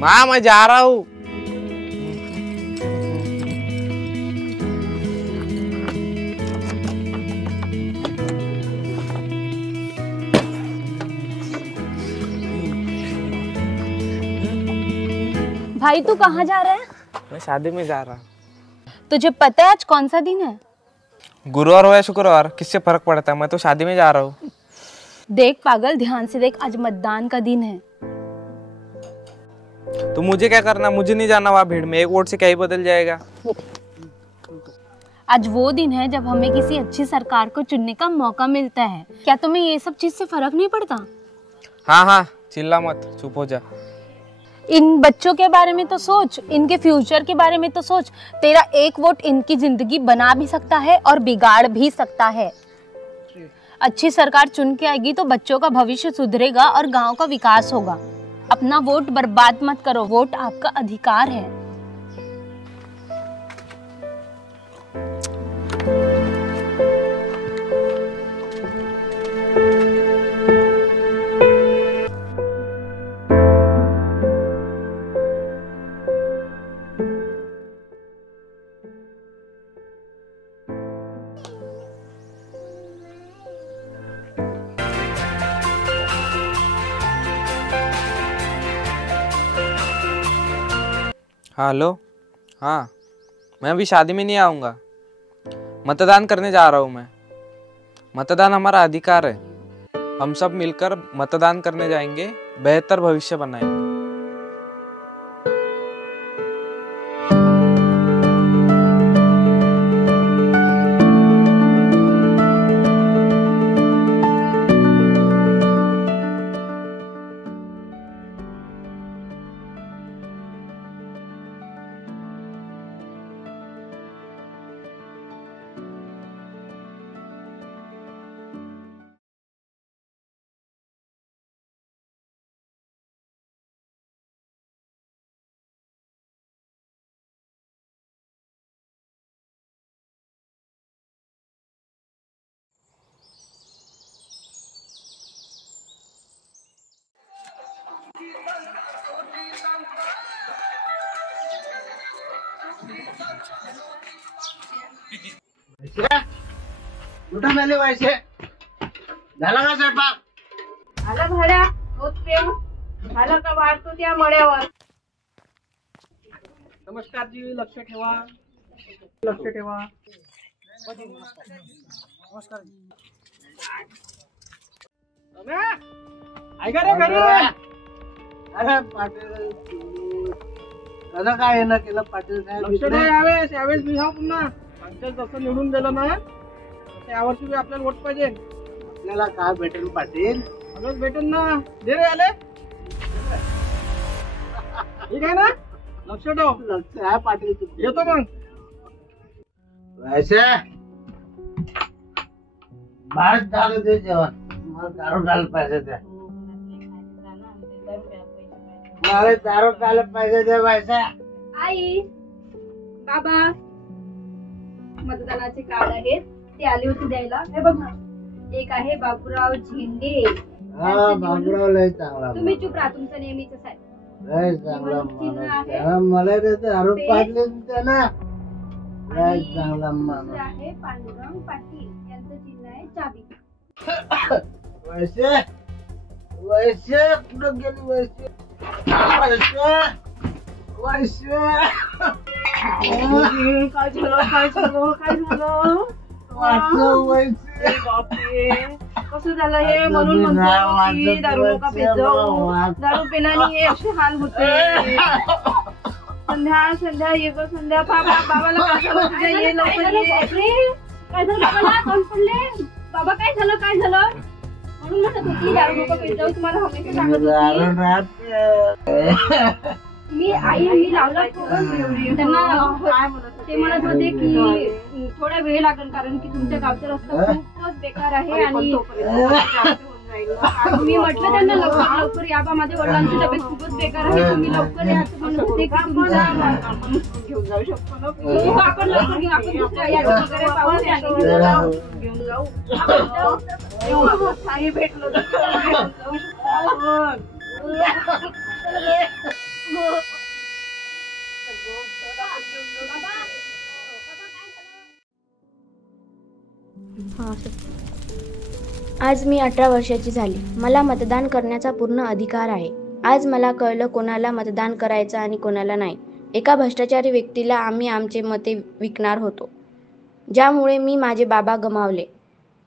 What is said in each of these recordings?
माँ मैं जा रहा हूँ। भाई तू कहाँ जा रहा है? मैं शादी में जा रहा हूँ। तुझे पता है आज कौन सा दिन है? गुरुवार हो या शुक्रवार, किससे फर्क पड़ता है, मैं तो शादी में जा रहा हूँ। देख पागल, ध्यान से देख, आज मतदान का दिन है। तो मुझे क्या करना, मुझे नहीं जाना वहाँ भीड़ में, एक वोट से क्या ही बदल जाएगा। आज वो दिन है जब हमें किसी अच्छी सरकार को चुनने का मौका मिलता है। क्या तुम्हें ये सब चीज से फर्क नहीं पड़ता? हाँ हाँ, चिल्ला मत, चुप हो जा। इन बच्चों के बारे में तो सोच, इनके फ्यूचर के बारे में तो सोच। तेरा एक वोट इनकी जिंदगी बना भी सकता है और बिगाड़ भी सकता है। अच्छी सरकार चुन के आएगी तो बच्चों का भविष्य सुधरेगा और गांव का विकास होगा। अपना वोट बर्बाद मत करो, वोट आपका अधिकार है। हेलो, हाँ मैं अभी शादी में नहीं आऊँगा, मतदान करने जा रहा हूँ मैं। मतदान हमारा अधिकार है, हम सब मिलकर मतदान करने जाएंगे, बेहतर भविष्य बनाएंगे। कुठं मेले व्हायचे? झाला का स्वयंपाक? आला भाड्या होत पेव झालं का वाढतो त्या मळ्यावर. नमस्कार जी, लक्ष ठेवा, लक्ष ठेवा. नमस्कार. ऐका रे घरी. अरे पाटील कसं काय येणं केलं पाटील साहेब? लक्ष ठेवा, यावेळेस मी हा पुन्हा आमच्या जसं निवडून गेलं ना यावर्षी बी आपल्याला वोट पाहिजे. आपल्याला काय भेटेल पाटील? सगळंच भेटेल ना. दे रे आले. ठीक आहे ना, लक्ष ठेव. लक्ष आहे पाटील. येतो मग. वैसे भात झालं ते जेवण मला दारू घाल पाहिजे ते. मला दारू घाल पाहिजे ते. वैसे आई बाबा मतदानाचे कार्ड आहेत ते आले होते द्यायला. हे बघ ना, एक आहे बाबूराव झेंडे. बाबूराव लय चांगला. तुम्ही चुप राहा, तुमचं नेहमीच आहे. लय चांगला माणूस. मला ते दारू पाजले त्याला. लय चांगला माणूस आहे. पांडुरंग पाटील यांचं चिन्ह आहे चाबी. वैसे वैसे कुठं गेली? वैसे वैसे काय झालं काय झालं काय झालं? वैसे बापरे, कसं झालं हे? म्हणून म्हणतो की दारू नका पेत जाऊ. दारू पेल्याने असे हाल होते. संध्या संध्या ये ग संध्या. बाबाला काय झालं तुझ्या? ये लवकर ये. काय झालं बाबाला? कोण पडले? बाबा काय झालं काय झालं? म्हणून म्हणत होती दारू नका पेत जाऊ. तुम्हाला हमेशा सांगत होती मी. आई मी लावला त्यांना. ते म्हणत होते की थोडा वेळ लागेल कारण की तुमच्या गावचा रस्ता खूपच बेकार आहे. आणि मी म्हटलं त्यांना लवकर लवकर या बा, माझ्या वडिलांची तब्येत खूपच बेकार आहे, तुम्ही लवकर या. असं म्हणत होते की घेऊन जाऊ शकतो ना आपण. लवकर घेऊ आपण. दुसऱ्या यादी वगैरे पाहून घेऊन जाऊ. भेटलो आज मी 18 वर्षाची झाली. मला मतदान करण्याचा पूर्ण अधिकार आहे. आज मला कळलं कोणाला मतदान करायचं आणि कोणाला नाही. एका भ्रष्टाचारी व्यक्तीला आम्ही आमचे मते विकणार होतो, ज्यामुळे मी माझे बाबा गमावले.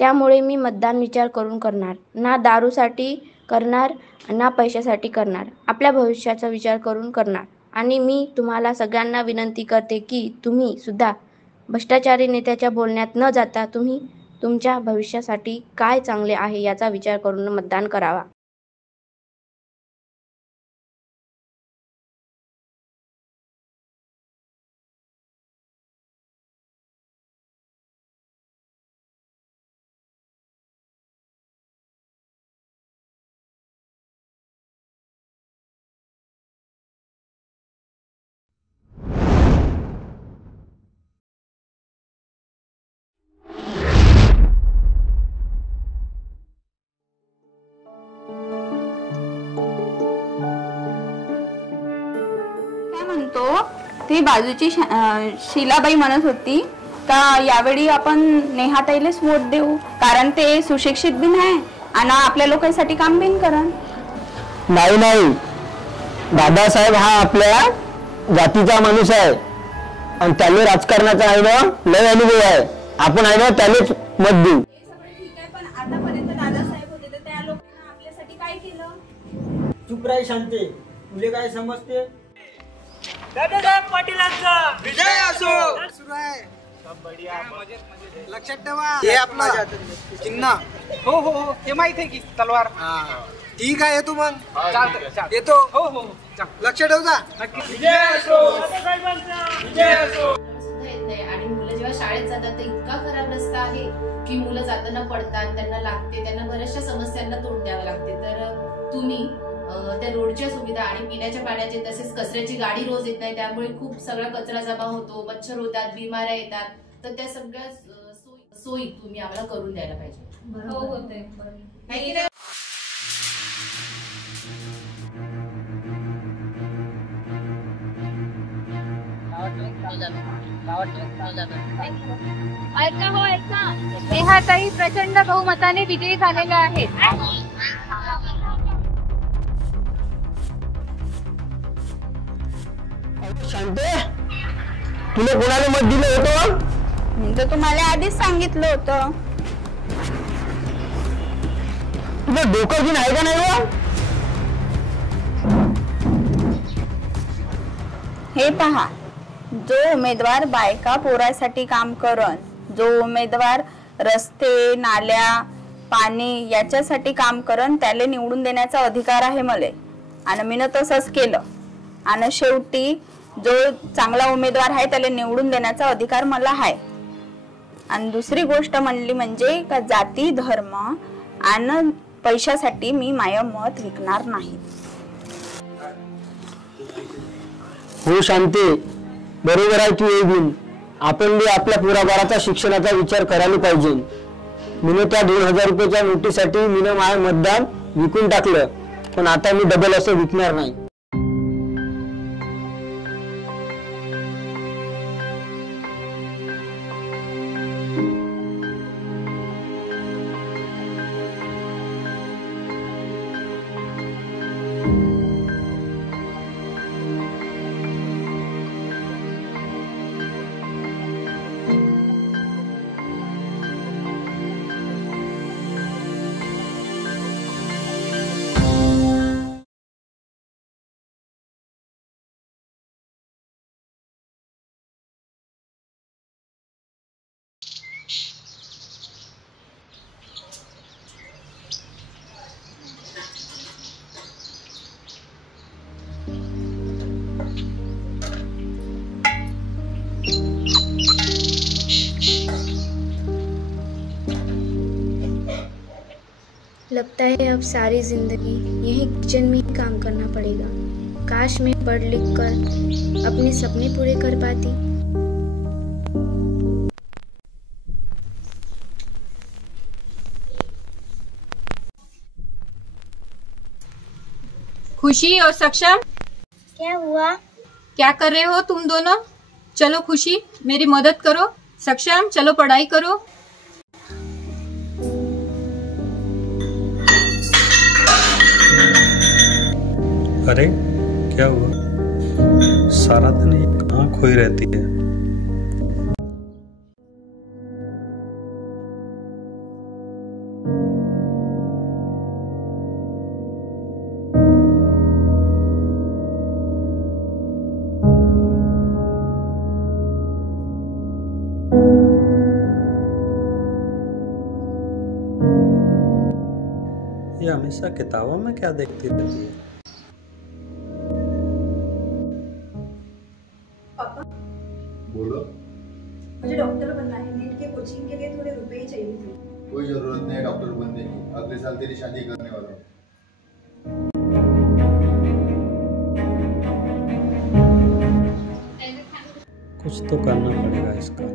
त्यामुळे मी मतदान विचार करून करणार, ना दारूसाठी करणार ना पैशासाठी करणार. आपल्या भविष्याचा विचार करून करणार. आणि मी तुम्हाला सगळ्यांना विनंती करते की तुम्ही सुद्धा भ्रष्टाचारी नेत्याच्या बोलण्यात न जाता तुम्ही तुमच्या भविष्यासाठी काय चांगले आहे याचा विचार करून मतदान करावा. ती बाजूची शीलाबाई म्हणत होती का यावेळी आपण नेहाताईलाच वोट देऊ, कारण ते सुशिक्षित बिन आहे आणि आपल्या लोकांसाठी काम बिन करण. नाही नाही, दादासाहेब हा आपल्या जातीचा माणूस आहे आणि त्याने राजकारणाचा आहे ना लय अनुभव आहे. आपण आहे ना त्यानेच मत देऊ. ठीक आहे, पण आतापर्यंत दादासाहेब होते तर त्या लोकांना आपल्यासाठी काय केलं? चुप राही शांते, तुले काय समजते? दादासाहेब पाटीलांचा विजय असो. सुरू आहे सब बढिया, मजेत. लक्षात ठेवा हे आपला चिन्ह. हो हो हो, हे माहित आहे की तलवार. ठीक आहे, येतो मग. येतो. हो हो, लक्ष ठेवजा. विजय असो, दादासाहेबांचा विजय असो. येत नाही आणि मुलं जेव्हा शाळेत जातात तर इतका खराब रस्ता आहे की मुलं जाताना पडतात, त्यांना लागते, त्यांना बऱ्याचशा समस्यांना तोंड द्यावं लागते. तर तुम्ही त्या रोडच्या सुविधा आणि पिण्याच्या पाण्याचे तसेच कचऱ्याची गाडी रोज येत नाही, त्यामुळे खूप सगळा कचरा जमा होतो, मच्छर होतात, बिमाऱ्या येतात. तर त्या सगळ्या सोयी तुम्ही आम्हाला करून द्यायला पाहिजे. ऐका हो ऐका, नेहाताई प्रचंड बहुमताने विजयी झालेल्या आहेत. शांते, तुला कोणाला मत दिलं होतं? मी तर तुम्हाला आधीच सांगितलं होतं. तुला डोकं घेऊन आहे का नाही? हे पहा, जो उमेदवार बायका पोरासाठी काम करन, जो उमेदवार रस्ते नाल्या पाणी याच्यासाठी काम करन, त्याला निवडून देण्याचा अधिकार आहे मला. आणि मी तसंच केलं. आणि शेवटी जो चांगला उमेदवार आहे त्याला निवडून देण्याचा अधिकार मला आहे. आणि दुसरी गोष्ट म्हणली म्हणजे का जाती धर्म आणि पैशासाठी मी माय मत विकणार नाही. हो शांते, बरोबर आहे तू. येऊन आपण बी आपल्या पोराबाराचा शिक्षणाचा विचार करायला पाहिजे. मी त्या 2000 रुपयाच्या नोटीसाठी मी माझं मतदान विकून टाकलं, पण आता मी डबल असं विकणार नाही. लगता है अब सारी जिंदगी यही किचन में ही काम करना पड़ेगा. काश मैं पढ़ लिख कर अपने सपने पूरे कर पाती. खुशी और सक्षम क्या हुआ? क्या कर रहे हो तुम दोनों? चलो खुशी, मेरी मदद करो। सक्षम, चलो पढ़ाई करो। अरे क्या हुआ? सारा दिन ये कहाँ खोई रहती है? ये हमेशा किताबों में क्या देखती रहती है? पापा, बोलो। मुझे डॉक्टर बनना है। नीट के कोचिंग के लिए थोड़े रुपए ही चाहिए थे। कोई जरूरत नहीं है डॉक्टर बनने की, अगले साल तेरी शादी करने वाला हूँ। कुछ तो करना पड़ेगा इसका।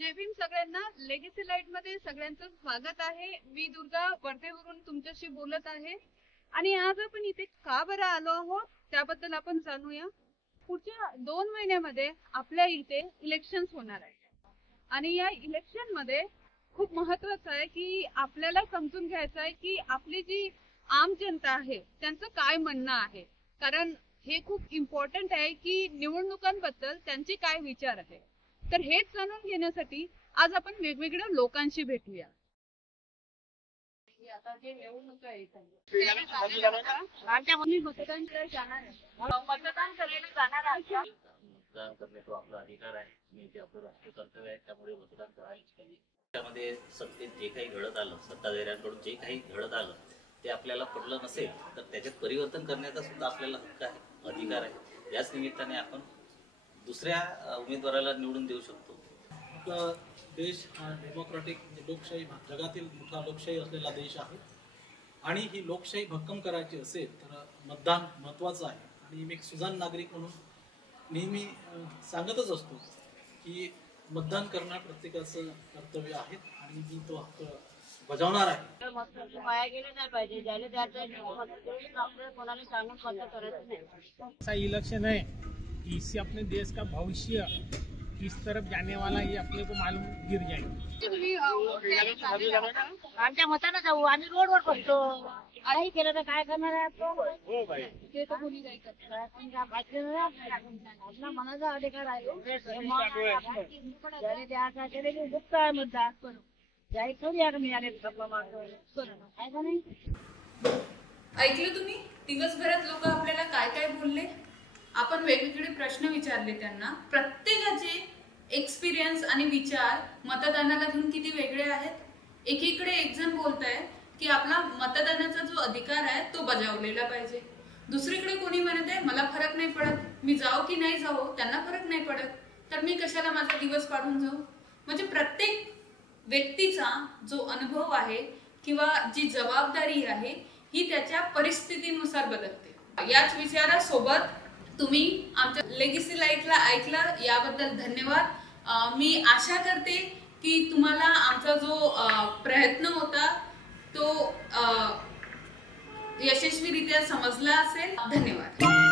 जय भीम सगळ्यांना. लेगेसी लाईट मध्ये सगळ्यांचं स्वागत आहे. मी दुर्गा वर्धेवरून तुमच्याशी बोलत आहे आणि आज आपण इथे का बरं आलो आहोत त्याबद्दल आपण जाणूया. पुढच्या 2 महिन्यामध्ये आपल्या इथे इलेक्शन्स होणार आहे आणि या इलेक्शन मध्ये खूप महत्त्वाचं आहे की आपल्याला समजून घ्यायचं आहे की आपली जी आम जनता आहे त्यांचं काय म्हणणं आहे, कारण हे खूप इम्पॉर्टंट आहे की निवडणुकांबद्दल त्यांचे काय विचार आहे. तर हेच जाणून घेण्यासाठी आज आपण वेगवेगळ्या लोकांशी भेटूया. आता जे निवडणुका येत मतदान करायला जाणार आहे. मतदान करणे तो आपला अधिकार आहे. मी ते आपलं राष्ट्रीय कर्तव्य आहे, त्यामुळे मतदान करायलाच पाहिजे. त्यामध्ये सत्तेत जे काही घडत आलं, सत्ताधाऱ्यांकडून जे काही घडत आलं ते आपल्याला पडलं नसेल तर त्याच्यात परिवर्तन करण्याचा सुद्धा आपल्याला हक्क आहे, अधिकार आहे. याच निमित्ताने आपण दुसऱ्या उमेदवाराला निवडून देऊ शकतो. आपला देश हा डेमोक्रॅटिक लोकशाही जगातील मोठा लोकशाही असलेला देश आहे आणि ही लोकशाही भक्कम करायची असेल तर मतदान महत्त्वाचं आहे. आणि मी एक सुजाण नागरिक म्हणून नेहमी सांगतच असतो की मतदान करणं प्रत्येकाचं कर्तव्य आहे आणि मी तो हक्क बजावणार आहे. वाया गेले नाही पाहिजे, ज्याला त्याचं कोणाला सांगून मतदान करायचं नाही. ऐसा इलेक्शन है कि इससे अपने देश का भविष्य किस तरफ जाने वाला ये अपने को मालूम गिर जाएगा. आमच्या मतानं जाऊ, आम्ही रोडवर बसतो. काही केलं तर काय करणार आहे ते तर कोणी काही आपला मनाचा अधिकार आहे. गुप्त आहे मतदान करू जाहीर थोडी मिळाले काय का नाही. ऐकलं तुम्ही? दिवसभरात लोक आपल्याला काय काय बोलले. आपण वेगवेगळे प्रश्न विचारले त्यांना. प्रत्येकाचे एक्सपिरियन्स आणि विचार मतदानाला घेऊन किती वेगळे आहेत. एकीकडे एक जण बोलताय की आपला मतदानाचा जो अधिकार आहे तो बजावलेला पाहिजे. दुसरीकडे कोणी म्हणत आहे मला फरक नाही पडत, मी जाऊ की नाही जाऊ त्यांना फरक नाही पडत, तर मी कशाला माझा दिवस काढून जाऊ. म्हणजे प्रत्येक व्यक्तीचा जो अनुभव आहे किंवा जी जबाबदारी आहे ही त्याच्या परिस्थितीनुसार बदलते. याच विचारासोबत तुम्ही आमच्या लेगेसी लाईटला ऐकलं याबद्दल धन्यवाद। मी आशा करते की तुम्हाला आमचा जो प्रयत्न होता तो यशस्वीरित्या समजला असेल। धन्यवाद।